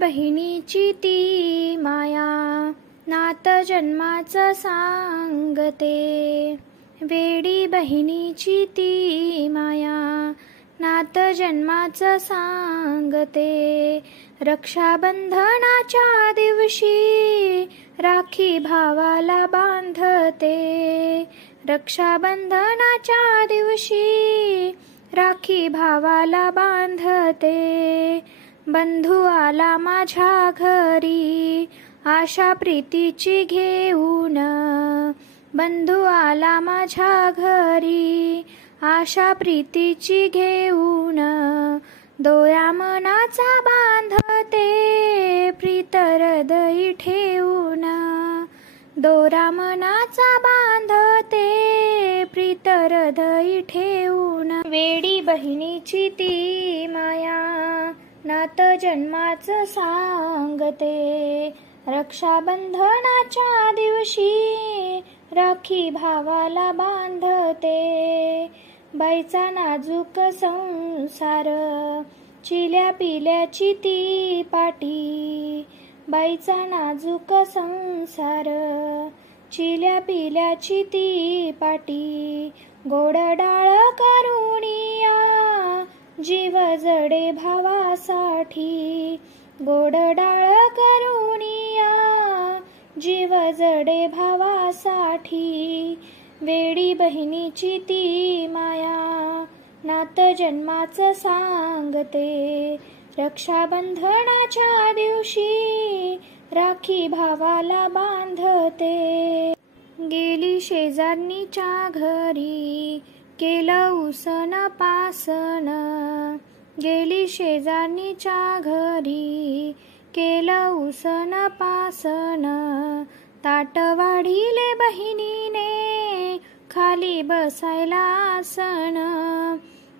बहिणीची ती माया, नात जन्माचं सांगते. वेडी बहिणीची ती माया, नात जन्माचं सांगते. रक्षाबंधनाच्या दिवशी राखी भावाला बांधते. रक्षाबंधनाच्या दिवशी राखी भावाला बांधते. बंधू आला माझ्या घरी आशा प्रीतीची घेऊन. बंधू आला माझ्या घरी आशा प्रीतीची घेऊन. दोया मनाचा बांधते प्रीत हृदयी ठेवून. दोरा मनाचा बांधते प्रीत हृदयी ठेवून. वेडी बहिणीची ती माया, नात जन्माचं सांगते. रक्षाबंधनाच्या दिवशी राखी भावाला बांधते. बाईचा नाजूक संसार चिल्या पिल्याची ती पाटी. बाईचा नाजूक संसार चिल्या पिल्याची ती पाटी. गोड डाळ करुणिया जीव जडे भावासाठी. गोड डाळ करुणिया जीव जडे भावासाठी. वेडी बहिणीची ती माया, नात जन्माचं सांगते. रक्षाबंधनाच्या दिवशी राखी भावाला बांधते. गेली शेजारणीच्या घरी केलं उसन पासन. गेली शेजारणीच्या घरी केलं उसन पासन. ताट वाढिले बहिणीने खाली बसायला आसन.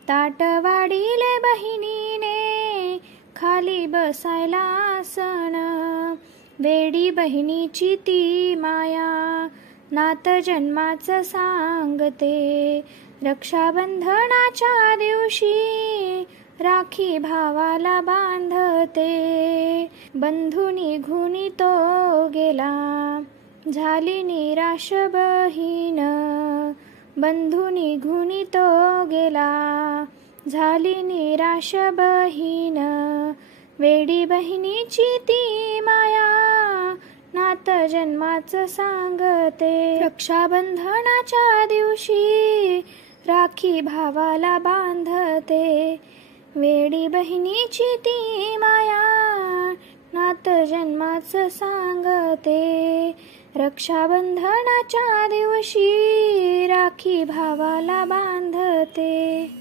ताट वाढिले बहिणीने खाली बसायला आसन. वेडी बहिणीची ती माया, नात जन्माचं सांगते. रक्षाबंधनाच्या दिवशी राखी भावाला बांधते. बंधू निघून तो गेला झाली निराश बहीण. बंधू निघून तो गेला झाली निराश बहीण. वेडी बहिणीची ती माया, नात जन्माचं सांगते. रक्षाबंधनाच्या दिवशी राखी भावाला बांधते. वेडी बहिणीची ती माया, नात जन्माचं सांगते. रक्षाबंधनाच्या दिवशी राखी भावाला बांधते.